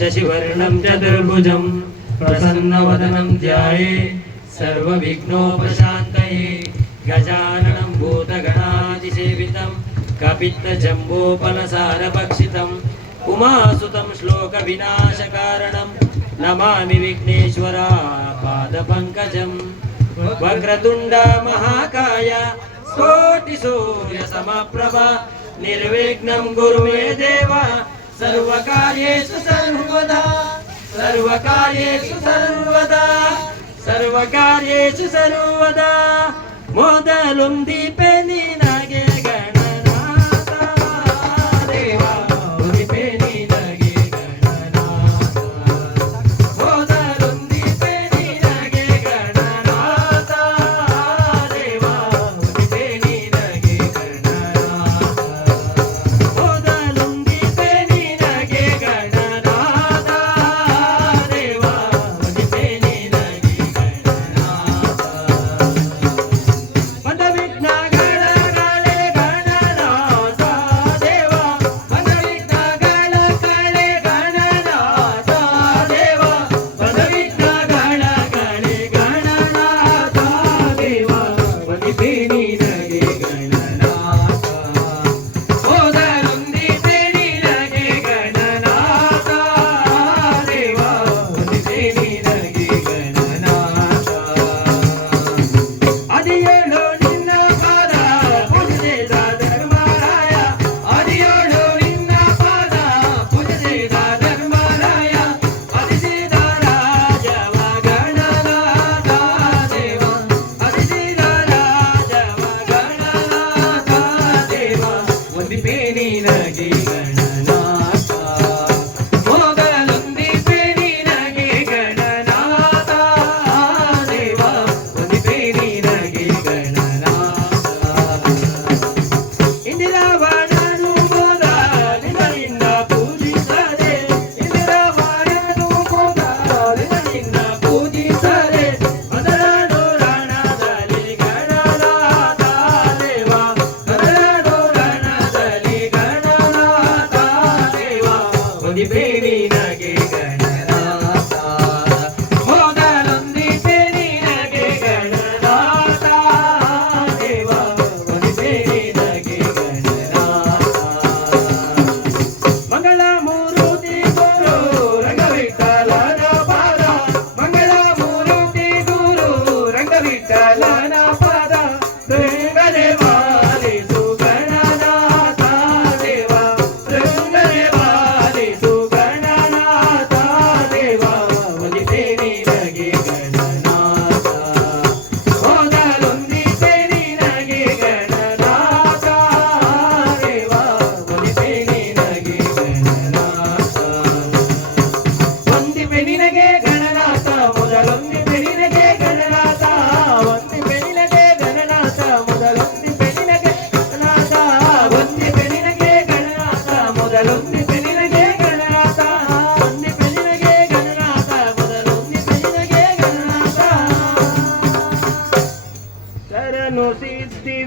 शशिवर्णं चतुर्भुजं प्रसन्नवदनं ध्याये सर्वविघ्नोपशान्तये गजाननं भूतगणादिसेवितं कपित्तजम्बोफलसारभक्षितम् उमासुतं श्लोकविनाशकारणं नमामि विघ्नेश्वरा पादपङ्कजं वक्रतुण्ड महाकाय कोटिसूर्यसमप्रभा निर्विघ्नं कुरु मे देव सर्वकार्येषु सर्वदा सर्वकार्येषु सर्वदा सर्वकार्येषु सर्वदा मोदलुं दीपे निनगे गणनाथ देवा दीपे निनगे गणनाथ मोदलुं दीपे निनगे गणनाथ देवा दीपे निनगे गणनाथ मोदलुं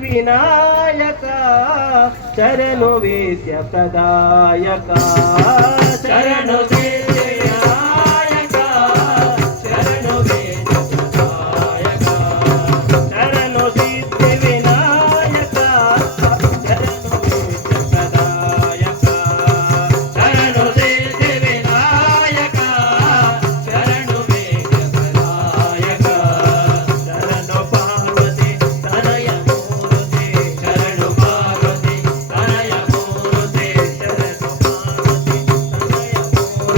विनायका चरणो वेद्य प्रदायका चरणो वेद्य विनायका चरणो वेद्य प्रदायका चरणो सिद्धि विनायका चरणो वेद्य प्रदायका चरणो सिद्धि विनायका चरणो वेद्य प्रदायका चरणो पार्वती तनय मूर्ति चरणो पार्वती तनय मूर्ति चरणो पार्वती तनय मूर्ति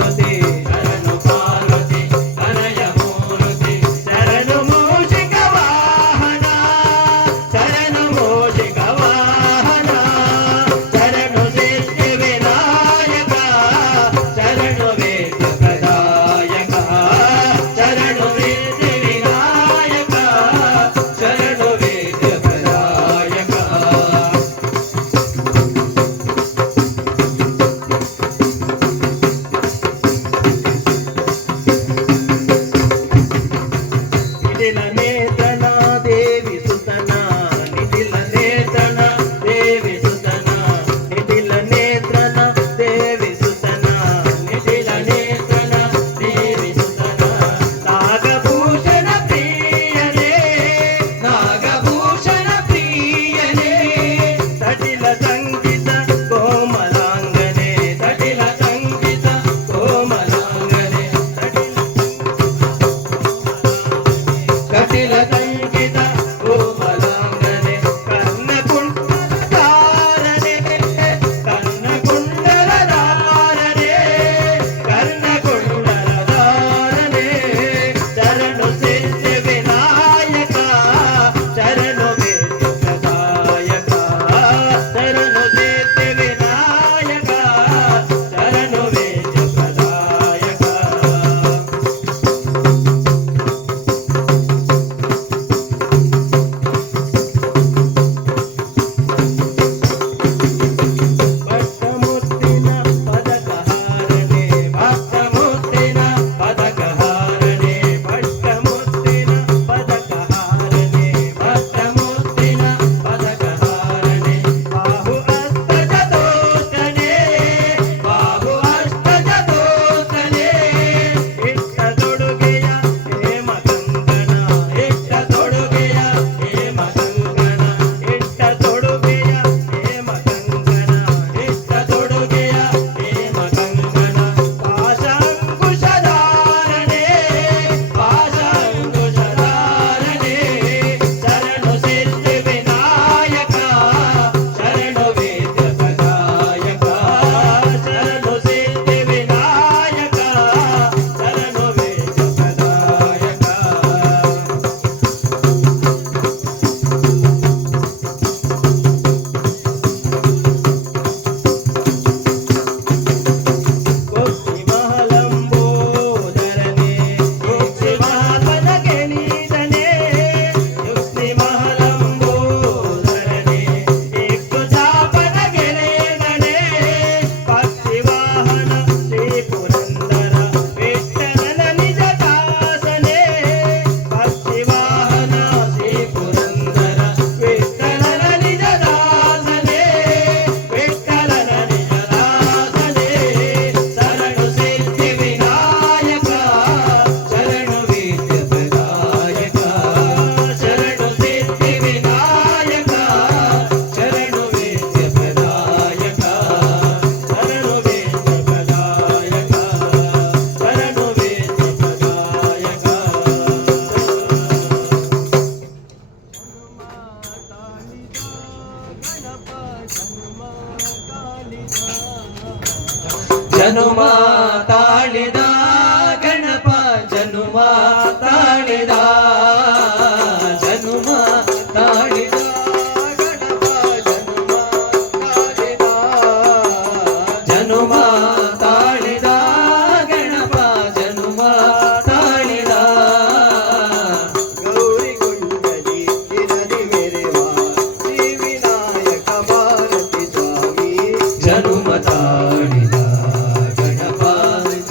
ಜನುಮ ತಾಳಿದ ಗಣಪ ಜನುಮ ತಾಳಿದ ಜನುಮ ತಾಳಿದ ಗಣಪ ಜನುಮ ತಾಳಿದ ಗಣಪ ಜನುಮ ತಾಳಿದ ಗೌರಿ ಗುಂಡಲಿ ಇರಲಿ ಮೆರೆವ ಶ್ರೀ ವಿನಾಯಕ ಭಾರತಿ ಸ್ವಾಮಿ ಜನುಮ ತಾಳಿದ ಗಣಪ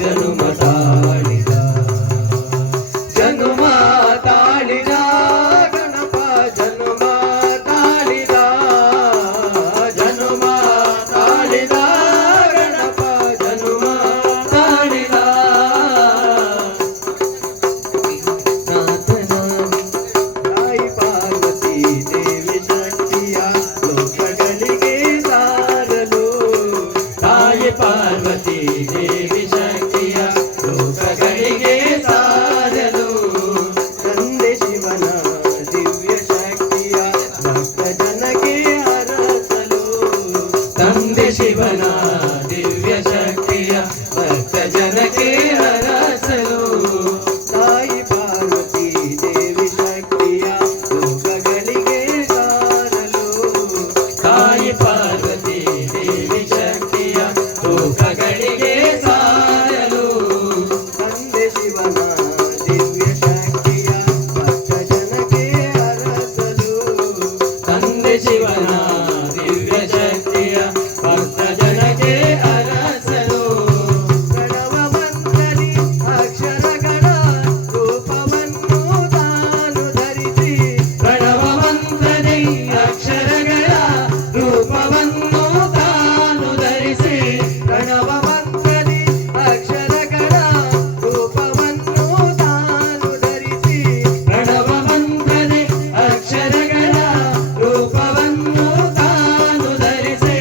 ಜನುಮ ತಾಳಿದ ಜನುಮ ತಾಳಿದ ಗಣಪ ಜನುಮ ತಾಳಿದ ಜನುಮ ತಾಳಿದ ಗಣಪ ಜನುಮ ತಾಳಿದ ತಾಯಿ ಪಾರ್ವತಿ ದೇವಿ ಶಕ್ತಿಯ ಲೋಕಗಳಿಗೆ ಸಾರಲು ತಾಯಿ ಪಾರ್ವತಿ ದೇವಿ ಶಕ್ತಿಯ ಲೋಕಗಳಿಗೆ ಸಾರಲು ತಂದೆ ಶಿವನ ದಿವ್ಯ ಶಕ್ತಿಯ ಭಕ್ತ ಜನಕ್ಕೆ ಹರಸಲು ತಂದೆ ಶಿವನ ದಿವ್ಯ ಶಕ್ತಿಯ ಭಕ್ತ ಜನಕ್ಕೆ ಹರಸಲು ತಾಯಿ ಪಾರ್ವತಿ ದೇವಿ ಶಕ್ತಿಯ ಲೋಕಗಳಿಗೆ ಸಾರಲು ತಾಯಿ ಪಾರ್ವತಿ ದೇವಿ ಶಕ್ತಿಯ ಲೋಕಗಳಿಗೆ ಸಾರಲು ತಂದೆ ಶಿವನ ದಿವ್ಯ ಶಕ್ತಿಯ ಭಕ್ತ ಜನಕ್ಕೆ ಹರಸಲು ತಂದೆ ಶಿವನ ದಿವ್ಯ ಶಕ್ತಿಯ ಭಕ್ತ ಜನಕ್ಕೆ ಹರಸಲು ಪ್ರಣವ ಮಂತ್ರದಿ ಅಕ್ಷರಗಳ ರೂಪವನ್ನು ತಾನು ಧರಿಸಿ ಪ್ರಣವ ಮಂತ್ರದಿ ಅಕ್ಷರಗಳ ರೂಪವನ್ನು ತಾನು ಧರಿಸಿ ಪ್ರಣವ ಮಂತ್ರದಿ ಅಕ್ಷರಗಳ ರೂಪವನ್ನು ತಾನು ಧರಿಸಿ ಪ್ರಣವ ಮಂತ್ರದಿ ಅಕ್ಷರಗಳ ರೂಪವನ್ನು ತಾನು ಧರಿಸಿ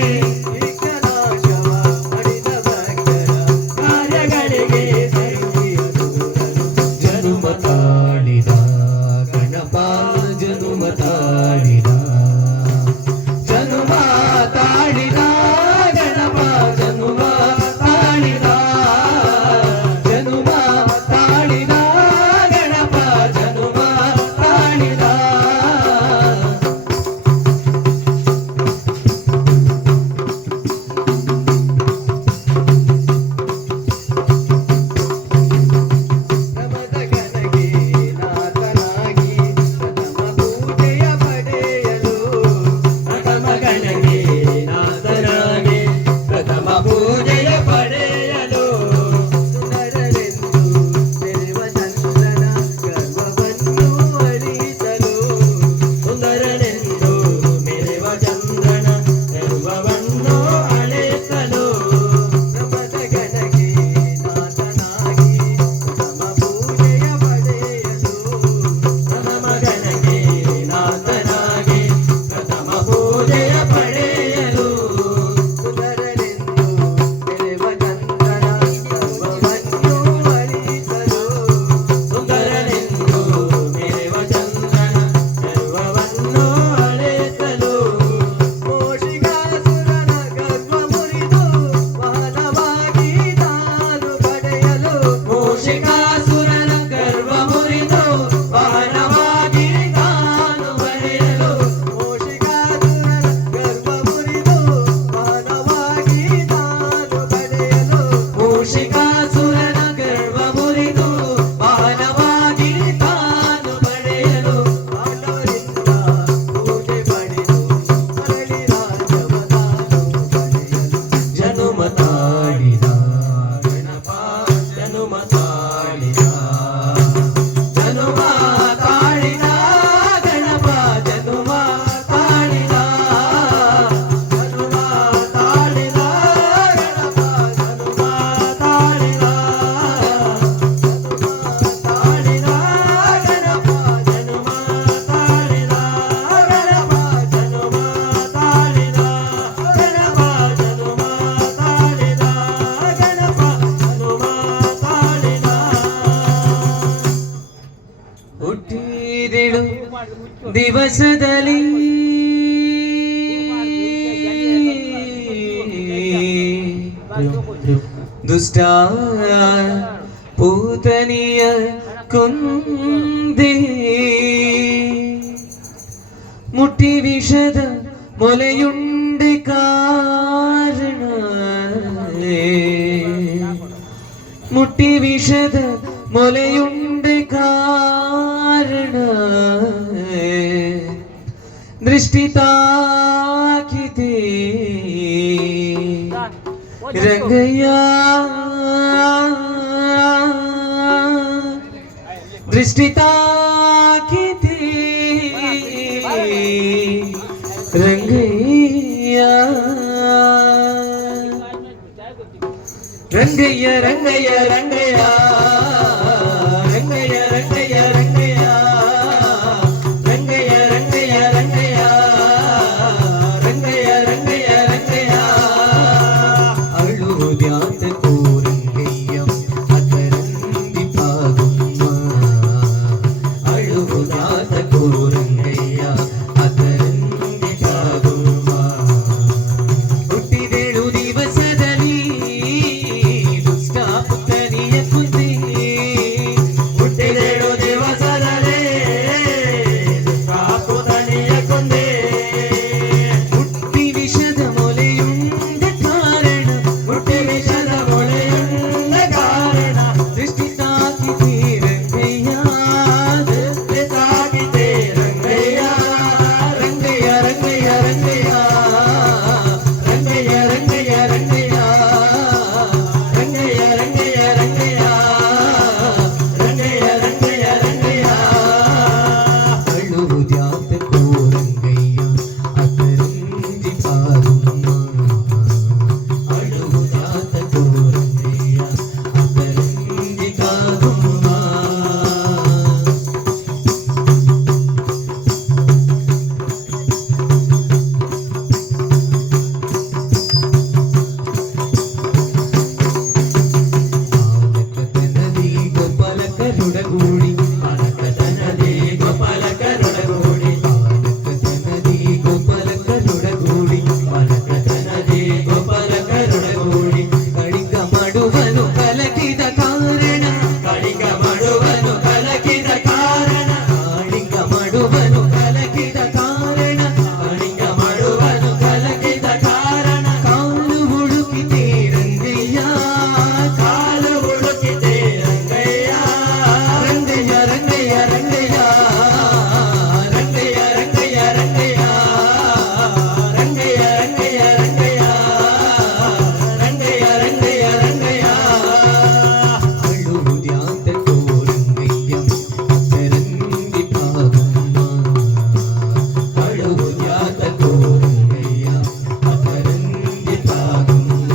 ವಿಘ್ನನಾಶವ ಮಾಡಿದ ಭಕ್ತರ ಕಾರ್ಯಗಳಿಗೆ ಕೈಯ ದೂರನು ಜನುಮ ತಾಳಿದ ಗಣಪ ಜನುಮ ತಾಳಿದ ಜನುಮ ತಾಳಿದ ಗಣಪ ಜನುಮ ತಾಳಿದ ಜನುಮ ತಾಳಿದ ಗಣಪ ಜನುಮ ತಾಳಿದ ನಮದ ಗಣಗೆ ನಾಥನಾಗಿ ಪ್ರಥಮ ಪೂಜೆಯ ಪಡೆಯಲು ಪ್ರಥಮ ಗಣಗೆ ನಾಥನಾಗಿ ಪ್ರಥಮ ಪೂಜೆಯ ಪಡೆಯಲು ಸುಂದರರೆಂದು ತೆರೆವ ಚಂದ್ರನ ಗರ್ವವನ್ನು ಅಳಿಸಲು ಸುಂದರನೆಂದು ಮೆರೆವ ಚಂದ್ರನ ಸರ್ವವನ್ನು ಅಳಿಸಲು ನಮದ ಗಣಗೆ ನಾಥನಾಗಿ ಪ್ರಥಮ ಪೂಜೆಯ ಪಡೆಯಲು ಪ್ರಥಮ ಗಣಗೆ ನಾಥನಾಗಿ ಪ್ರಥಮ ಪೂಜೆಯ ಪಡೆಯಲು ಸುಂದರರೆಂದು ತೆರೆವ ಚಂದ್ರನ ಗರ್ವವನ್ನು ಅಳಿಸಲು ಸುಂದರನೆಂದು ಮೆರೆವ ಚಂದ್ರನ ಸರ್ವವನ್ನು ಅಳಿಸಲು ಮೋಷಿಕಾಸುರನ ಗರ್ವ ಮುರಿದು ವಾಹನವಾಗಿ ತಾನು ಪಡೆಯಲು ಮೂಷಿಕಾಸುರನ ಗರ್ವ ಮುರಿದು ವಾಹನವಾಗಿ ತಾನು ಬರೆಯಲು ಮೋಷಿಕಾಸುರನ ಗರ್ವ ಮುರಿದು ವಾಹನವಾಗಿ ತಾನು ಪಡೆಯಲು ಮೂಷಿಕಾಸುರನ ಗರ್ವ ಮುರಿದು ವಾಹನವಾಗಿ ತಾನು ಪಡೆಯಲು ಪಾಂಡವರಿಂದ ಪೂಜೆ ಪಡೆದು ಮರಳಿ ರಾಜ್ಯವ ತಾನು ಪಡೆಯಲು ಜನುಮ ತಾಳಿದ ಗಣಪ ಜನುಮ ತಾಳಿದ ಜನುಮ ತಾಳಿದ ಗಣಪ ಜನುಮ ತಾಳಿದ ಜನುಮ ತಾಳಿದ ಗಣಪ ಜನುಮ ತಾಳಿದ ತಾಳಿದ ಗಣಪ ಜನುಮ ತಾಳಿದ ಗಣಪ ಜನುಮ ತಾಳಿದ ಗಣಪ ಜನುಮ ತಾಳಿದ ಗಣಪ ಜನುಮ ತಾಳಿದ ಹುಟ್ಟಿದೆಳು ದಿವಸದಲ್ಲಿ ದುಷ್ಟ ಪೂತನಿಯ ಕೊಂದೆ ಮುಟ್ಟಿ ವಿಷದ ಮೊಲೆಯುಂಡೆ ಕಾರಣ ಮುಟ್ಟಿ ವಿಷದ ಮೊಲೆಯುಂಡೆ ಕಾರಣ ದೃಷ್ಟಿ ತಾಕಿದೆ ರಂಗಯ್ಯ ದೃಷ್ಟಿ ತಾಕಿದೆ ರಂಗಯ್ಯ ರಂಗಯ್ಯ ರಂಗಯ್ಯ ರಂಗಯ್ಯ ರಂಗಯ್ಯ ರಂಗಯ್ಯ ರಂಗಯ್ಯ ರಂಗಯ್ಯ ರಂಗಯ್ಯ ರಂಗಯ್ಯ ರಂಗಯ್ಯ ರಂಗಯ್ಯ ರಂಗಯ್ಯ ಅಳುವುದ್ಯಾತಕೋ ರಂಗಯ್ಯ ಅದರಂದಿ ಪಾಗುಮ್ಮ ಅಳುವುದ್ಯಾತಕೋ ರಂಗಯ್ಯ ಅದರಂದಿ ಪಾಗುಮ್ಮ ಹುಟ್ಟಿದೇಳು ದಿವಸದಲ್ಲಿ ದುಷ್ಟ ಪುತ್ತನಿಯ ಕುಂದಿ ಹುಟ್ಟಿದೇಳು ದಿವಸದಲ್ಲಿ ದುಷ್ಟ ಪುತ್ತನಿಯ ಕುಂದಿ ಹುಟ್ಟಿ ವಿಷದ ಮೊಲೆಯುಂಡ ಕಾರಣ ಹುಟ್ಟಿ ವಿಷದ ಮೊಲೆಯುಂಡ ಕಾರಣ ದೃಷ್ಟಿ ತಾಕಿದೆ ರಂಗಯ್ಯ ದೃಷ್ಟಿ ತಾಕಿದೆ ರಂಗಯ್ಯ ರಂಗಯ್ಯ ರಂಗಯ್ಯ ರಂಗಯ್ಯ ರಂಗಯ್ಯ ರಂಗಯ್ಯ ರಂಗಯ್ಯ ರಂಗಯ್ಯ ರಂಗಯ್ಯ ರಂಗಯ್ಯ ರಂಗಯ್ಯ ರಂಗಯ್ಯ ರಂಗಯ್ಯ ಅಳುವುದ್ಯಾತಕೋ ರಂಗಯ್ಯ ಅದರಂದಿ ಪಾಗುಮ್ಮ ಅಳುವುದ್ಯಾತಕೋ ರಂಗಯ್ಯ ಅದರಂದಿ ಪಾಗುಮ್ಮ ಪಾಲಕತನದಿ ಗೋಪಾಲಕರೊಡಗೂಡಿ ಪಾಲಕತನದಿ ಗೋಪಾಲಕರೊಡಗೂಡಿ ಪಾಲಕತನದಿ ಗೋಪಾಲಕರೊಡಗೂಡಿ ಪಾಲಕತನದಿ ಗೋಪಾಲಕರೊಡಗೂಡಿ ಕಳಿಕ ಮಾಡುವನು ಕಲಕಿದ ಕಾರಣ ಕಳಿಕ ಮಾಡುವನು ಕಲಕಿದ ಕಾರಣ ಕಾಳಿಕ ಮಾಡುವನು ಕಲಕಿದ ಕಾರಣ ಕಾಳಿಕ ಮಾಡುವನು ಕಲಕಿದ ಕಾರಣ ಕಾಲು ಹುಡುಕಿದೆ ರಂಗಯ್ಯ ಕಾಲು ಹುಡುಕಿದೆ ರಂಗಯ್ಯ ರಂಗಯ್ಯ ರಂಗಯ್ಯ ರಂಗಯ್ಯ ರಂಗಯ್ಯ ರಂಗಯ್ಯ ರಂಗಯ್ಯ ರಂಗಯ್ಯ ರಂಗಯ್ಯ ರಂಗಯ್ಯ ರಂಗಯ್ಯ ರಂಗಯ್ಯ ರಂಗಯ್ಯ ಅಳುವುದ್ಯಾತಕೋ ರಂಗಯ್ಯ ಅದರಂದಿ ಪಾಗುಮ್ಮ ಅಳುವುದ್ಯಾತಕೋ ರಂಗಯ್ಯ ಅದರಂದಿ ಪಾಗುಮ್ಮ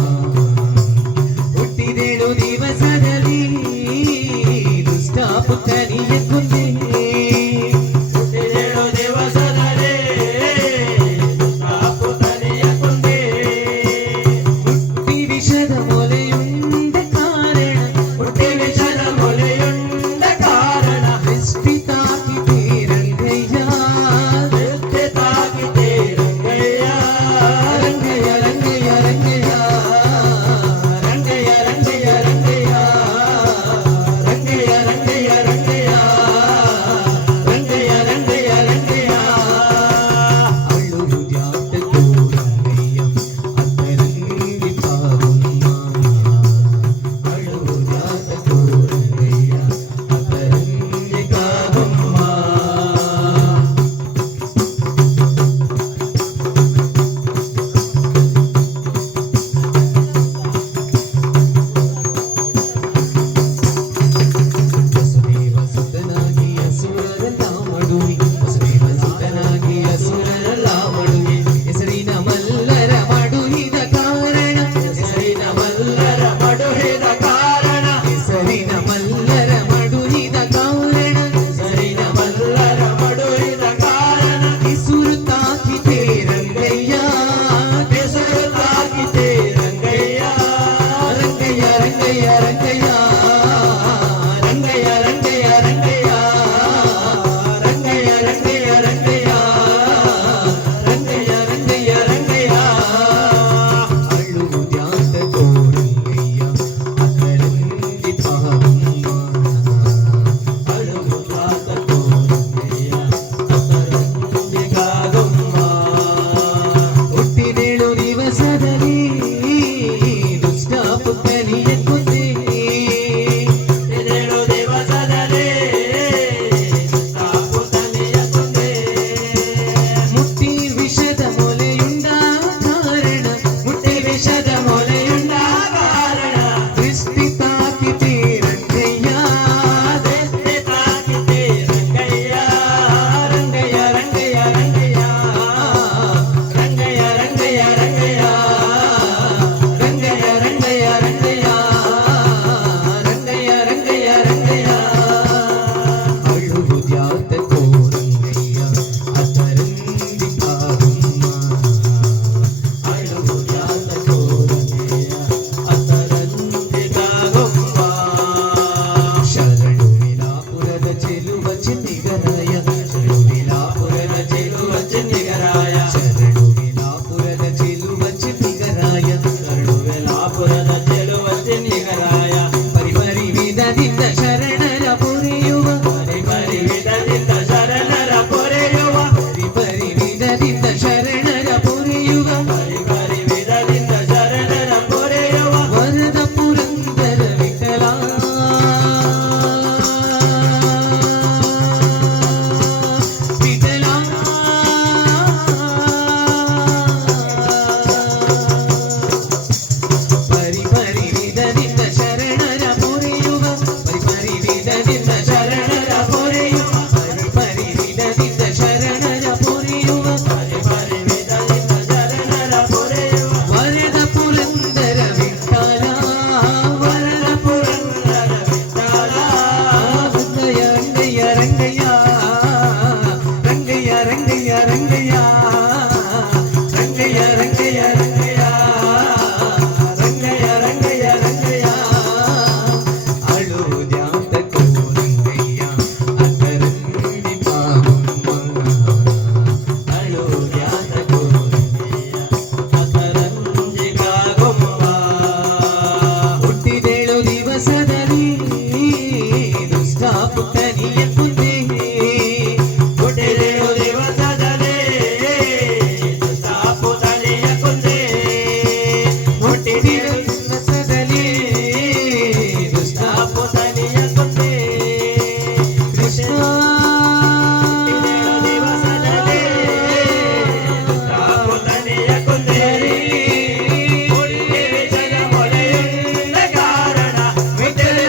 ಹುಟ್ಟಿದೇಳು ದಿವಸದಲ್ಲಿ ದುಷ್ಟ ಪುತ್ತನಿಯ ಕುಂದೆ ಹುಟ್ಟಿದೇಳು ದಿವಸದಲ್ಲಿ ದುಷ್ಟ ಪುತ್ತನಿಯ ಕುಂದೆ ಹುಟ್ಟಿ ವಿಷದ ಮೊಲೆಯುಂಡ ಕಾರಣ ಹುಟ್ಟಿ ವಿಷದ ಮೊಲೆಯುಂಡ ಕಾರಣ ದೃಷ್ಟಿ ತಾಕಿದೆ ರಂಗಯ್ಯ ದೃಷ್ಟಿ ತಾಕಿದೆ ರಂಗಯ್ಯ ರಂಗಯ್ಯ ರಂಗಯ್ಯ ರಂಗಯ್ಯ ರಂಗಯ್ಯ ರಂಗಯ್ಯ ರಂಗಯ್ಯ ರಂಗಯ್ಯ ರಂಗಯ್ಯ ರಂಗಯ್ಯ ತನಿಯ ಕುಂದೆ ಎದ್ದೇಳು ದಿವಸದಲ್ಲಿ ಸಾಕು ತನಿಯ ಕುಂದೆ ಮುಟ್ಟಿ ವಿಷದ ಮೊಲೆಯುಂಡ ಕಾರಣ ಮುಟ್ಟಿ ವಿಷದ ಮೊಲೆಯುಂಡ ಕಾರಣ ದೃಷ್ಟಿ ತಾಕಿತೆ ರಂಗಯ್ಯ ದೃಷ್ಟಿ ತಾಕಿತೆ ರಂಗಯ್ಯ ರಂಗಯ್ಯ ರಂಗಯ್ಯ ರಂಗಯ್ಯ ರಂಗಯ್ಯ ರಂಗಯ್ಯ ರಂಗಯ್ಯ ರಂಗಯ್ಯ ರಂಗಯ್ಯ ರಂಗಯ್ಯ ರಂಗಯ್ಯ ರಂಗಯ್ಯ ರಂಗಯ್ಯ ಅಳುವುದ್ಯಾತಕೋ ರಂಗಯ್ಯ ಅದರಂದಿ ಕಾರುಮ್ಮ ಅಳುವುದ್ಯಾತಕೋ ರಂಗಯ್ಯ ಅದರಂತಿಗಾಗುಮ್ಮ ಶರಣುವಿಲಾಪುರದ ಚೆಲುವ ಚಿನ್ನಿಗರಾಯ ಶರಣುವಿಲಾಪುರದ ಚೆಲುವ ಚಿನ್ನಿಗರಾಯ ಶರಣುವಿಲಾಪುರದ ಚೆಲುವ ಚಿನ್ನಿಗರಾಯ ಕರುವೆಲಾಪುರದ ಚೆಲುವ ಚಿನ್ನಿಗರಾಯ ಪರಿಪರಿ ವಿಧದಿಂದ ಶರಣರ ಪೊರೆಯುವ ಪರಿಪರಿ ವಿಧದಿಂದ ಶರಣರ ಪೊರೆಯುವ ಪರಿಪರಿ ವಿಧದಿಂದ ಶರಣರ ಪೊರೆಯುವ ಪರಿಪರಿ ವಿಧದಿಂದ ಶರಣರ ಪೊರೆಯುವ ವರದ ಪುರಂದರ ವಿಠಲ ವಿಠಲ ಪರಿಪರಿ ವಿಧದಿಂದ ಶರಣರ ಪೊರೆಯುವ ಪರಿಪರಿ ವಿಧದಿಂದ ಶರಣರ ಪೊರೆಯುವ ಪರಿಪರಿ ವಿಧದಿಂದ ಶರಣರ ಪೊರೆಯುವ ಪರಿಪರಿ ವಿಧದಿಂದ ಶರಣರ ಪೊರೆಯುವ ವರದ ಪುರಂದರ ವಿಠಲ ವರದ ಪುರಂದರ ವಿಠಲ ರಂಗಯ್ಯ ರಂಗಯ್ಯ ರಂಗಯ್ಯ ರಂಗಯ್ಯ ರಂಗಯ್ಯ ರಂಗಯ್ಯ ರಂಗಯ್ಯ ರಂಗಯ್ಯ ರಂಗಯ್ಯ ರಂಗಯ್ಯ ರಂಗಯ್ಯ ಅಳುವುದ್ಯಾತಕೋ ರಂಗಯ್ಯ ಅದರಂದಿ ಕಾರುಮ್ಮ ಅಳುವುದ್ಯಾತಕೋ ರಂಗಯ್ಯ ಅದರಂತಿಗಾಗುಮ್ಮ ಹುಟ್ಟಿದೇಳು ದಿವಸದಲ್ಲಿ ದುಷ್ಟ ಪುಟ್ಟನಿಯ ಕುಂದೆ ಹುಟ್ಟಿದೆಯು ದಿವಸದಲ್ಲಿ ಸಾಪು ತಲೆಯ ಕುಂದೆ ಹುಟ್ಟಿದೇಳು ದಿವಸದಲ್ಲಿ ದುಷ್ಟ ಸಾಪು ತಲೆಯ ಕುಂದೆ ಕೃಷ್ಣ ಹುಟ್ಟಿದೆಯು ದಿವಸದಲ್ಲಿ ಸಾಪು ತಲೆಯ ಕುಂದೆ ಹುಟ್ಟಿ ವಿಷದ ಮೊಲೆಯುಂಡ ಕಾರಣ ವಿಷದ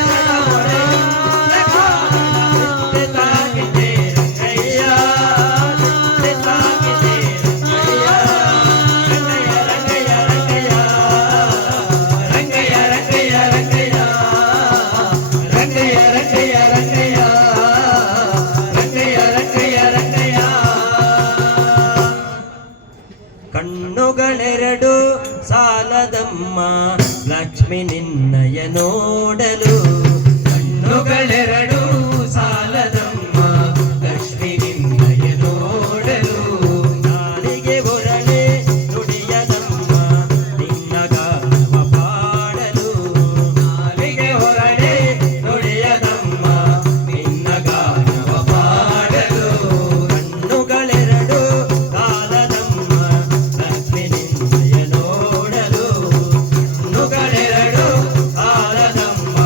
ಮೊಲೆಯುಂಡ ಕಾರಣ ದೃಷ್ಟಿ ತಾಕಿದೆ ರಂಗಯ್ಯ ದೃಷ್ಟಿ ತಾಕಿದೆ ರಂಗಯ್ಯ ರಂಗಯ್ಯ ರಂಗಯ್ಯ ರಂಗಯ್ಯ ರಂಗಯ್ಯ ರಂಗಯ್ಯ ರಂಗಯ್ಯ ರಂಗಯ್ಯ ರಂಗಯ್ಯ ರಂಗಯ್ಯ ರಂಗಯ್ಯ ಕಣ್ಣುಗಳೆರಡು ಸಾಲದಮ್ಮ ಲಕ್ಷ್ಮಿ ನಿನ್ನಯ ನೋಡಲು ಕಣ್ಣುಗಳೆರಡು ಸಾಲದಮ್ಮ ಲಕ್ಷ್ಮಿ ನಿನ್ನಯ ನೋಡಲು ನಾಲಿಗೆ ಒರಳೆ ನುಡಿಯದಮ್ಮ ನಿನ್ನ ಗಾನವ ಪಾಡಲು ನಾಲಿಗೆ ಹೊರಡೆ ನುಡಿಯದಮ್ಮ ನಿನ್ನ ಗಾನವ ಪಾಡಲು ಕಣ್ಣುಗಳೆರಡು ಕಾಲದಮ್ಮ ಲಕ್ಷ್ಮಿ ನಿನ್ನಯ ನೋಡಲು ಕಣ್ಣುಗಳೆರಡು ಕಾಲದಮ್ಮ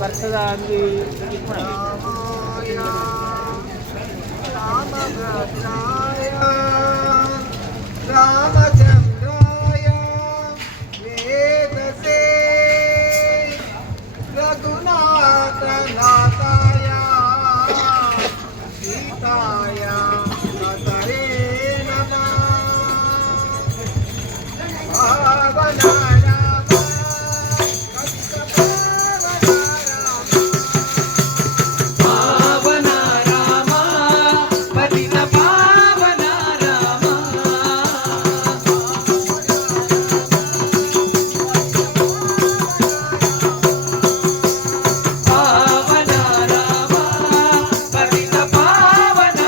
ಬರ್ತದ ಅಂಗಿ रामचंद्राय वेदसे रघुनाथनाथाय सीताय नतरे नमः पावन राम ಪಾವನ ರಾಮ ಪತಿತ ಪಾವನ ರಾಮ ಪಾವನ ರಾಮ ಪತಿತ ಪಾವನ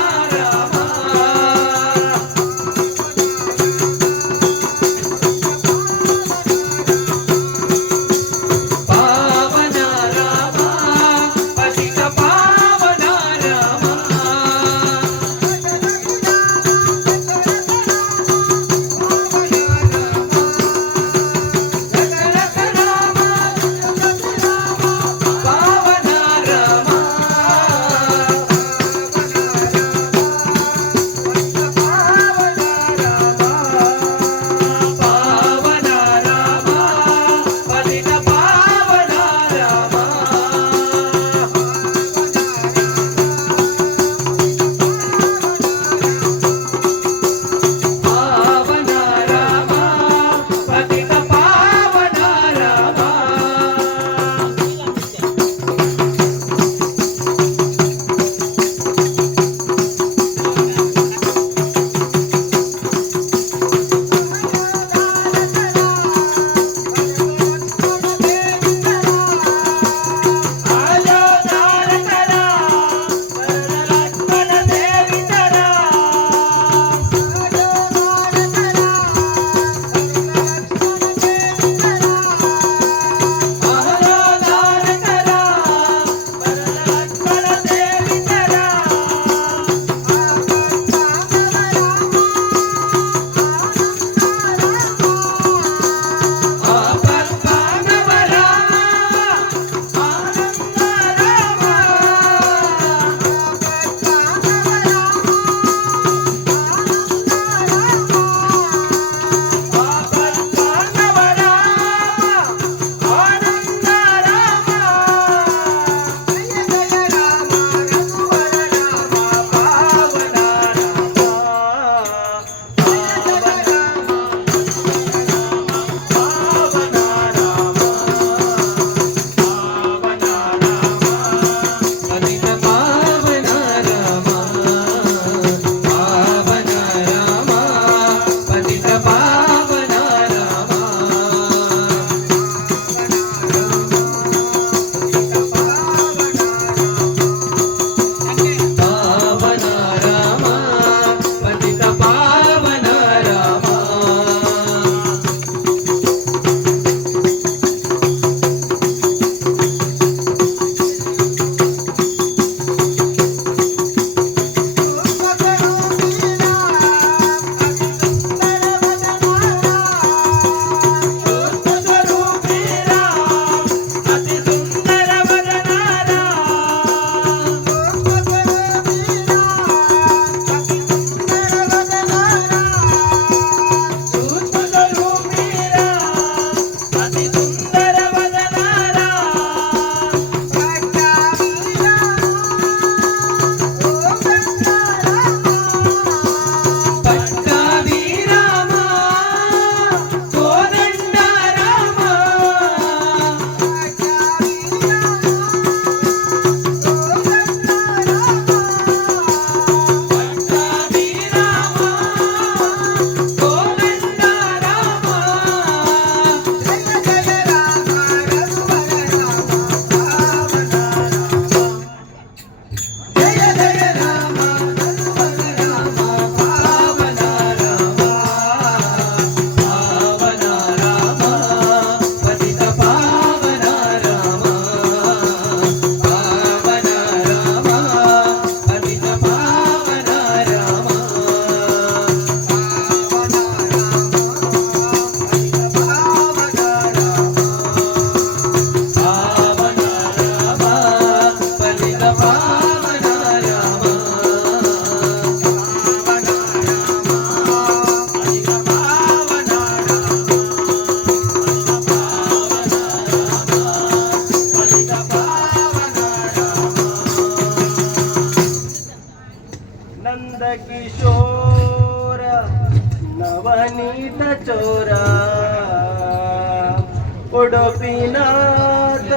गोपीनाथ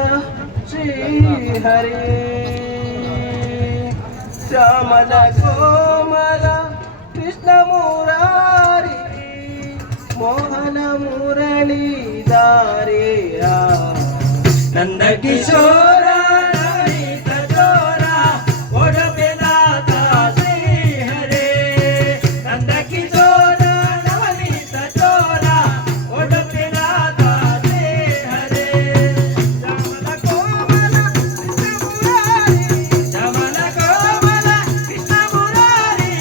श्री हरे श्यामल कोमल कृष्ण मुरारी मोहन मुरलीधारी नंद किशोर नवनीत चोरा गोपीनाथ श्री हरे नंद किशोर नवनीत चोरा गोपीनाथ श्री हरे श्यामल कोमल कृष्ण मुरारी श्यामल कोमल कृष्ण मुरारी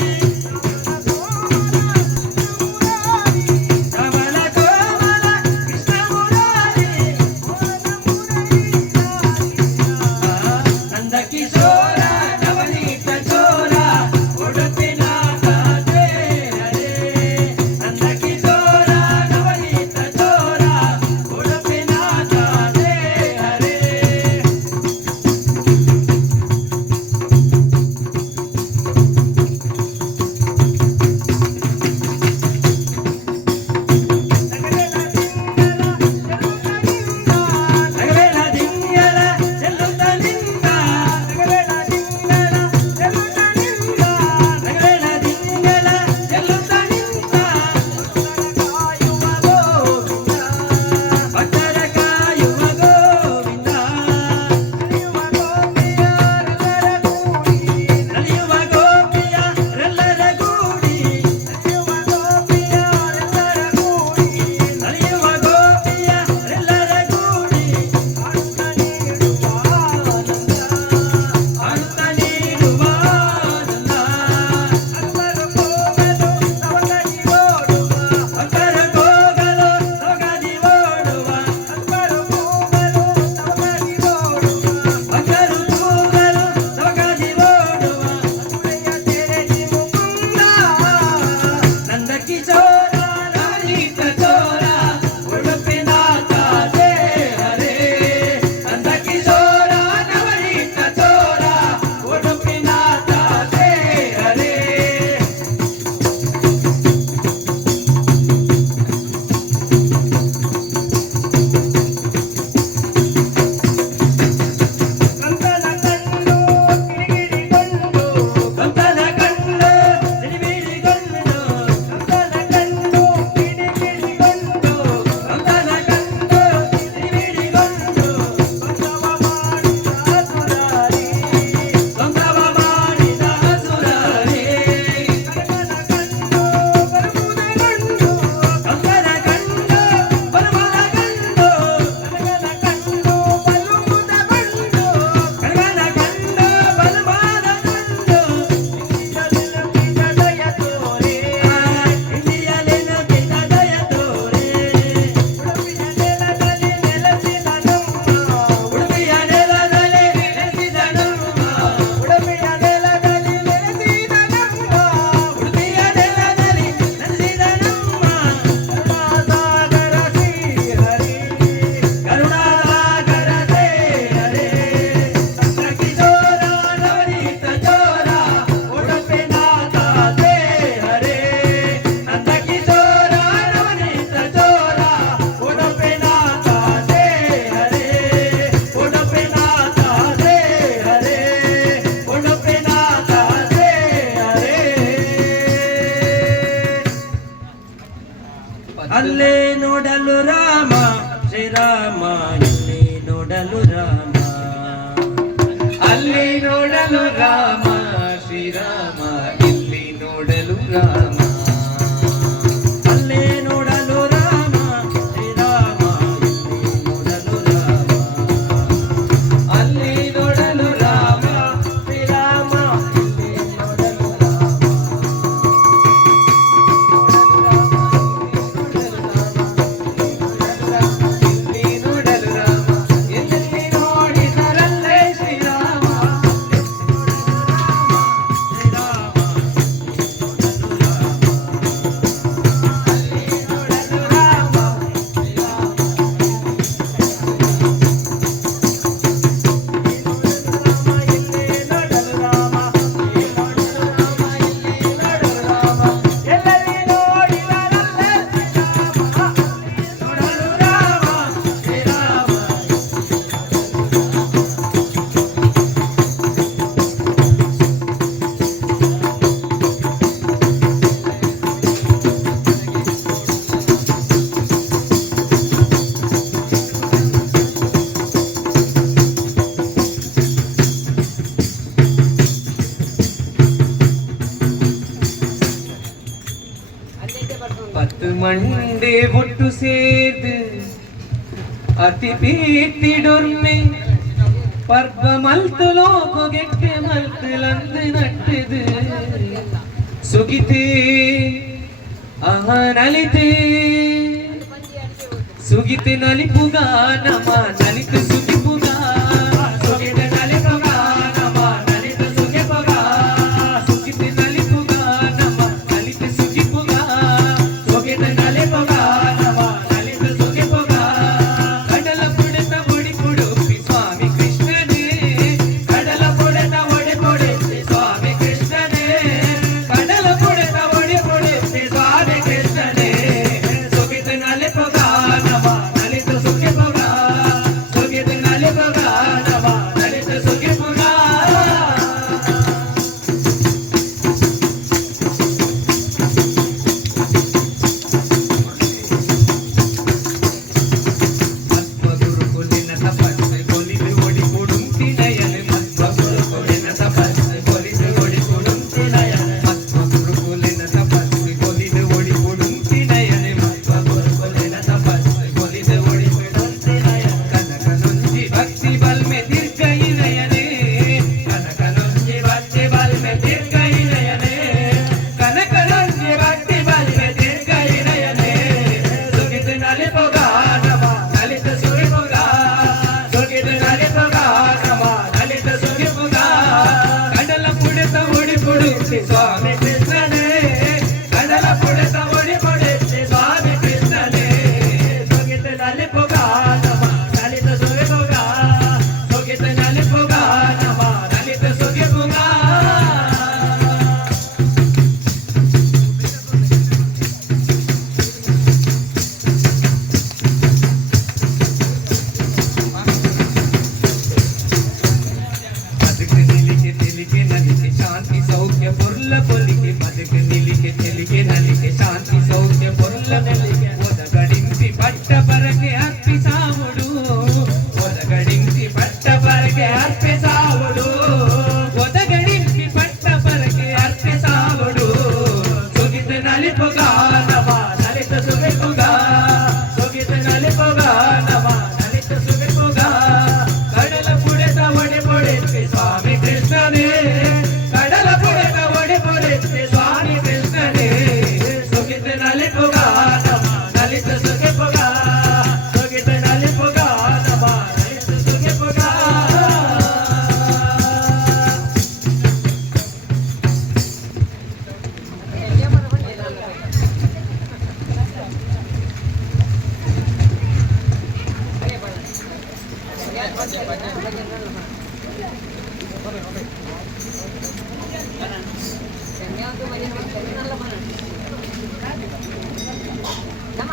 ஒட்டு சேர்ந்து அதி பீத்திடுர்மை பர்ப மல்த்துலோ கொகெட்டு மல்த்துலந்து நட்டுது சுகித்தே ಆಹಾ ನಲಿತೆ ಸುಗಿತೆ ನಲಿಪುಗ ನಮ ನಲಿತೆ ಸುಗಿಪುಗ ಸುಗಿತೆ ನಲಿಪುಗ ನಮ ನಲಿತೆ ಸುಗಿಪುಗ ಸುಗಿತೆ ನಲಿಪುಗ ನಮ ನಲಿತೆ ಸುಗಿಪುಗ ಸುಗಿತೆ ನಲಿಪುಗ ನಮ ನಲಿತೆ ಸುಗಿಪುಗ ಕಡಲ ಪುಡತ ಒಡಿ ಪುಡುಪಿ ಸ್ವಾಮಿ ಕೃಷ್ಣನೇ ಕಡಲ ಪುಡತ ಒಡಿ ಪುಡುಪಿ ಸ್ವಾಮಿ ಕೃಷ್ಣನೇ ಕಡಲ ಪುಡತ ಒಡಿ ಪುಡುಪಿ ಸ್ವಾಮಿ ಕೃಷ್ಣನೇ ಸುಗಿತೆ ನಲಿಪುಗ ನಮ ನಲಿತೆ ಸುಗಿಪುಗ ಸುಗಿತೆ ನಲಿಪುಗ ನಮ ನಲಿತೆ ಸುಗಿಪುಗ ಮಧ್ವಗುರುಕುಲಿನ ತಪಸ್ಸೆ ಕೊಲಿದು ಒಡಿ ಕೊಡುಂತಿನಯನೆ ಮಧ್ವಗುರುಕುಲಿನ ತಪಸ್ಸೆ ಕೊಲಿದು ಒಡಿ ಕೊಡುಂತಿನಯನೆ ಮಧ್ವಗುರುಕುಲಿನ ತಪಸ್ಸೆ ಕೊಲಿದು ಒಡಿ ಕೊಡುಂತಿನಯನೆ ಮಧ್ವಗುರುಕುಲಿನ ತಪಸ್ಸೆ ಕೊಲಿದು ಒಡಿ ಕೊಡುಂತಿನಯನೆ ಕನಕನುಂಜಿ ಭಕ್ತಿ ಬಲ್ಮೆ ದೀರ್ಘಯಿನಯನೆ ಕನಕನುಂಜಿ ಭಕ್ತಿ ಬಲ್ಮೆ ದೀರ್ಘಯಿನಯನೆ ಕನಕನುಂಜಿ ಭಕ್ತಿ ಬಲ್ಮೆ ದೀರ್ಘಯಿನಯನೆ ಸುಗಿತು ನಲಿಪುಗ ನಮ ನಲಿತ ಸುಗಿಪುಗ ಸುಗಿತು ನಲಿಪುಗ ನಮ ನಲಿತ ಸುಗಿಪುಗ ಕಡಲ ಪುಡಿತ ಒಡಿ ಪುಡುತ್ತಿ ಸ್ವಾಮಿ ಕೃಷ್ಣನೇ ಕಡಲ ಪುಡಿತ ಒಡಿ ಪುಡುತ್ತಿ ಸ್ವಾಮಿ ಕೃಷ್ಣನೇ ಸುಗಿತು ನಲಿಪುಗ ನಮ ನಲಿತ ಸುಗಿಪುಗ ಸುಗಿತು ನಲಿಪುಗ ನಮ ನಲಿತ ಸುಗಿಪುಗ ಬದುಕು ನಿಲಿಕೆ ತೆಲಿಕೆ ನಲಿಕೆ ಶಾಂತಿ ಸೌಖ್ಯ ಪೊರ್ಲ ಪೊಲಿಕೆ ಬದುಕು ನಿಲಿಕೆ ತೆಲಿಕೆ ನಲಿಕೆ ಶಾಂತಿ ಸೌಖ್ಯ ಪೊರ್ಲ ಪೊಲಿಕೆ ಒದಗಡಿಂಸಿ ಪಟ್ಟ ಪರಕೆ ಅರ್ಪಿಸಾವುಡು ಒದಗಡಿಂಸಿ ಪಟ್ಟ ಪರಕೆ ಅರ್ಪಿಸಾವುಡು ಒದಗಡಿಂಸಿ ಪಟ್ಟ ಪರಕೆ ಅರ್ಪಿಸಾವುಡು ಸುಗಿತ ನಲಿಪುಗ ನಮ ನಲಿತ ಸುಗಿಪುಗ ಸುಗಿತ ನಲಿಪುಗ ನಮ ನಲಿತ ಸುಗಿಪುಗ ಕಡಲ ಪುಡೆತ ಒಡಿ ಪೊಡೆತ್ತಿ ಸ್ವಾಮಿ ಕೃಷ್ಣನೇ ಕಡಲ ಪುಡೆತ ಒಡಿ ಪೊಡೆತ್ತಿ ಸ್ವಾಮಿ ಕೃಷ್ಣನೇ ಸುಗಿತ ನಲಿಪುಗ ನಮ ನಲಿತ ಸುಗಿಪುಗ ಸುಗಿತ ನಲಿಪುಗ ನಮ ನಲಿತ ಸುಗಿಪುಗ ನಮ್ಮ